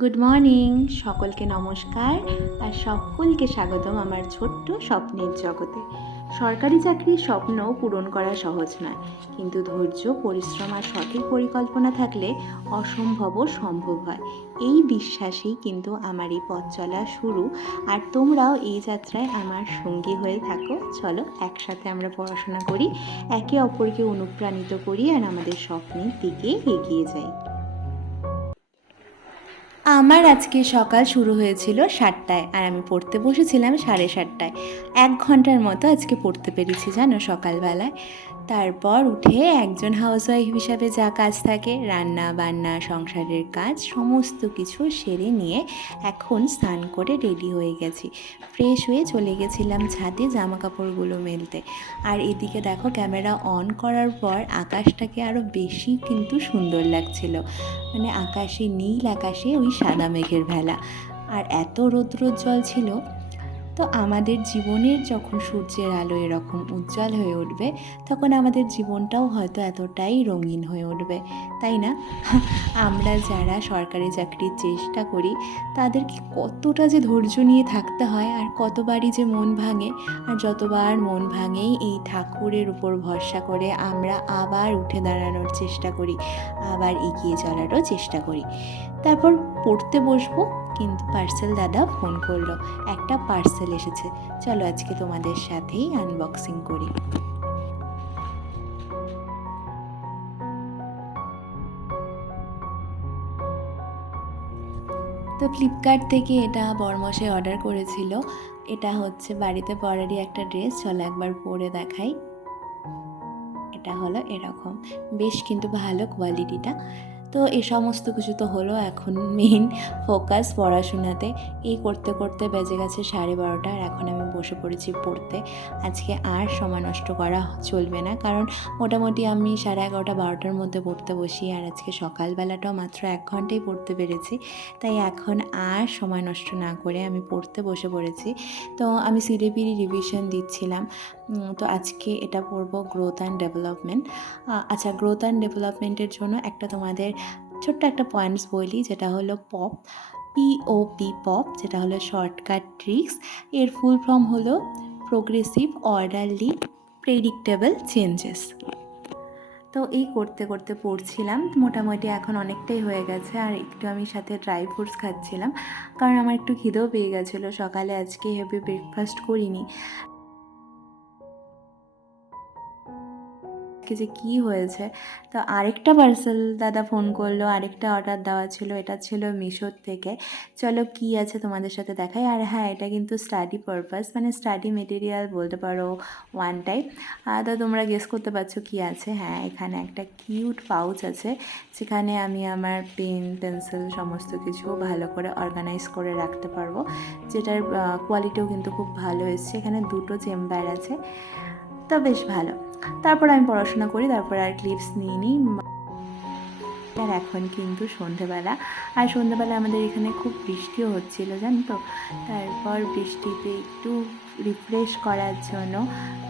Good morning, সকলকে নমস্কার আর সকলকে স্বাগতম আমার ছোট্ট স্বপ্নের জগতে। সরকারি চাকরির স্বপ্ন পূরণ করা সহজ নয়, কিন্তু ধৈর্য, পরিশ্রম আর সঠিক পরিকল্পনা থাকলে অসম্ভবও সম্ভব হয়। এই বিশ্বাসেই কিন্তু আমার এই পথ চলা শুরু, আর তোমরাও এই যাত্রায় আমার সঙ্গী হয়ে থাকো। চলো একসাথে আমরা পড়াশোনা করি, একে অপরকে অনুপ্রাণিত করি আর আমাদের স্বপ্নের দিকে এগিয়ে যাই। আমার আজকে সকাল শুরু হয়েছিল 7টায় আর আমি পড়তে বসেছিলাম 7:30টায়। 1 ঘন্টার মতো আজকে পড়তে পেরেছি জানো সকালবেলায়। তারপর উঠে একজন হাউসওয়াইফ হিসাবে যা কাজ থাকে, রান্না বান্না সংসারের কাজ সমস্ত কিছু সেরে নিয়ে এখন স্নান করে রেডি হয়ে গেছি। ফ্রেশ হয়ে চলে গেছিলাম ছাদে জামা কাপড়গুলো মেলতে। আর এদিকে দেখো, ক্যামেরা অন করার পর আকাশটাকে আরও বেশি কিন্তু সুন্দর লাগছিল। মানে আকাশে, নীল আকাশে ওই সাদা মেঘের ভেলা, আর এত রৌদ্রোজ্জ্বল ছিল। তো আমাদের জীবনের যখন সূর্যের আলো এরকম উজ্জ্বল হয়ে উঠবে, তখন আমাদের জীবনটাও হয়তো এতটাই রঙিন হয়ে উঠবে, তাই না? আমরা যারা সরকারি চাকরির চেষ্টা করি, তাদেরকে কতটা যে ধৈর্য নিয়ে থাকতে হয়, আর কতবারই যে মন ভাঙে। আর যতবার মন ভাঙেই এই ঠাকুরের উপর ভরসা করে আমরা আবার উঠে দাঁড়ানোর চেষ্টা করি, আবার এগিয়ে চলারও চেষ্টা করি। তারপর পড়তে বসবো, কিন্তু পার্সেল দাদা ফোন করলো, একটা পার্সেল এসেছে। চলো আজকে তোমাদের সাথেই আনবক্সিং করি। তো ফ্লিপকার্ট থেকে এটা বরমশাই অর্ডার করেছিল। এটা হচ্ছে বাড়িতে পরারই একটা ড্রেস, চলো একবার পরে দেখাই। এটা হলো এরকম, বেশ কিন্তু ভালো কোয়ালিটিটা। তো এ সমস্ত কিছু তো হলো, এখন মেইন ফোকাস পড়াশোনাতে। এই করতে করতে বেজে গেছে 12:30, আর এখন আমি বসে পড়েছি পড়তে। আজকে আর সময় নষ্ট করা চলবে না, কারণ মোটামুটি আমি 11:30 12টার মধ্যে পড়তে বসি, আর আজকে সকালবেলাটাও মাত্র 1 ঘন্টাই পড়তে পেরেছি। তাই এখন আর সময় নষ্ট না করে আমি পড়তে বসে পড়েছি। তো আমি সিডিপির রিভিশন দিচ্ছিলাম। তো আজকে এটা পড়বো গ্রোথ অ্যান্ড ডেভেলপমেন্ট। আচ্ছা, গ্রোথ অ্যান্ড ডেভেলপমেন্টের জন্য একটা তোমাদের ছোট্ট একটা পয়েন্টস বলি, যেটা হলো পপ, POP, পপ, যেটা হলো শর্টকাট ট্রিক্স। এর ফুল ফর্ম হলো প্রোগ্রেসিভ অর্ডারলি প্রেডিক্টেবল চেঞ্জেস। তো এই করতে করতে পড়ছিলাম, মোটামুটি এখন অনেকটাই হয়ে গেছে। আর একটু আমি সাথে ড্রাই ফ্রুটস খাচ্ছিলাম, কারণ আমার একটু খিদেও পেয়ে গেছিলো। সকালে আজকে হেভি ব্রেকফাস্ট করিনি। যে কী হয়েছে, তো আরেকটা পার্সেল দাদা ফোন করলো, আরেকটা অর্ডার দেওয়া ছিল, এটা ছিল মিশোর থেকে। চলো কী আছে তোমাদের সাথে দেখাই। আর হ্যাঁ, এটা কিন্তু স্টাডি পারপাস, মানে স্টাডি মেটেরিয়াল বলতে পারো, ওয়ান টাইপ। তো তোমরা গেস করতে পারছো কী আছে। হ্যাঁ, এখানে একটা কিউট পাউচ আছে, যেখানে আমি আমার পেন পেন্সিল সমস্ত কিছু ভালো করে অর্গানাইজ করে রাখতে পারবো, যেটার কোয়ালিটিও কিন্তু খুব ভালো এসছে। এখানে 2টো চেম্বার আছে, তো বেশ ভালো। তারপর আমি পড়াশোনা করি, তারপর আর ক্লিপস নিয়ে নিই। আর এখন কিন্তু সন্ধেবেলা, আর সন্ধেবেলা আমাদের এখানে খুব বৃষ্টিও হচ্ছিল, জানো তো। তারপর বৃষ্টিতে একটু রিফ্রেশ করার জন্য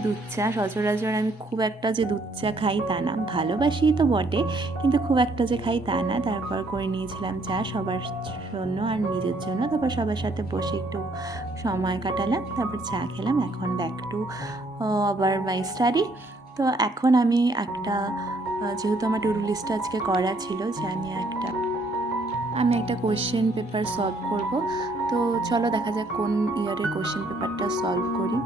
দুধ চা। সচরাচর আমি খুব একটা যে দুধ চা খাই তা না, ভালোবাসি তো বটে, কিন্তু খুব একটা যে খাই তা না। তারপর করে নিয়েছিলাম চা সবার জন্য আর নিজের জন্য। তারপর সবার সাথে বসে একটু সময় কাটালাম, তারপর চা খেলাম। এখন ব্যাক টু আবার মাই স্টাডি। তো এখন আমি একটা, যেহেতু আমার টু ডু লিস্টটা আজকে করা ছিল, যে আমি একটা কোয়েশ্চেন পেপার সলভ করব। তো চলো দেখা যাক কোন ইয়ারের কোয়েশ্চেন পেপারটা সলভ করি।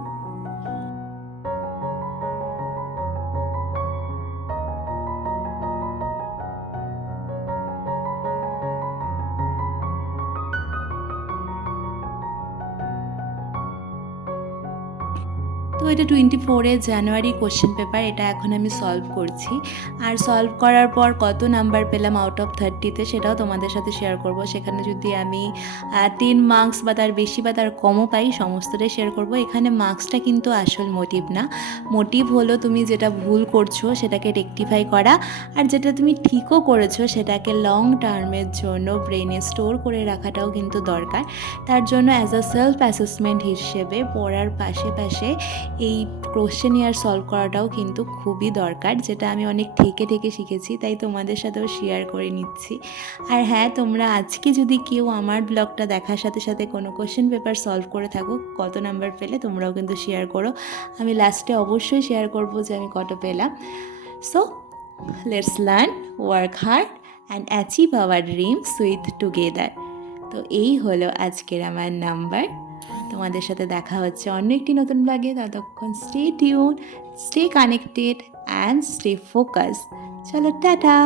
তো এটা 24 জানুয়ারি কোশ্চেন পেপার, এটা এখন আমি সলভ করছি। আর সলভ করার পর কত নাম্বার পেলাম আউট অফ 30-তে, সেটাও তোমাদের সাথে শেয়ার করব। সেখানে যদি আমি 10 মার্কস বা তার বেশি বা তার কমও পাই, সমস্তটাই শেয়ার করব। এখানে মার্কসটা কিন্তু আসল মোটিভ না। মোটিভ হলো তুমি যেটা ভুল করছো সেটাকে রেকটিফাই করা, আর যেটা তুমি ঠিকও করেছো সেটাকে লং টার্মের জন্য ব্রেনে স্টোর করে রাখাটাও কিন্তু দরকার। তার জন্য অ্যাজ আ সেলফ অ্যাসেসমেন্ট হিসেবে পড়ার পাশে পাশে এই কোশ্চেনিয়ার সলভ করাটাও কিন্তু খুবই দরকার, যেটা আমি অনেক থেকে থেকে শিখেছি, তাই তোমাদের সাথেও শেয়ার করে নিচ্ছি। আর হ্যাঁ, তোমরা আজকে যদি কেউ আমার ব্লগটা দেখার সাথে সাথে কোনো কোশ্চেন পেপার সলভ করে থাকো, কত নাম্বার পেলে, তোমরাও কিন্তু শেয়ার করো। আমি লাস্টে অবশ্যই শেয়ার করবো যে আমি কত পেলাম। So let's learn, work hard and achieve our dreams with together. তো এই হলো আজকের আমার নাম্বার। তোমাদের সাথে দেখা হচ্ছে অন্য একটি নতুন ব্লগে। ততক্ষণ stay tune, stay connected and stay focus. চলো, টাটা।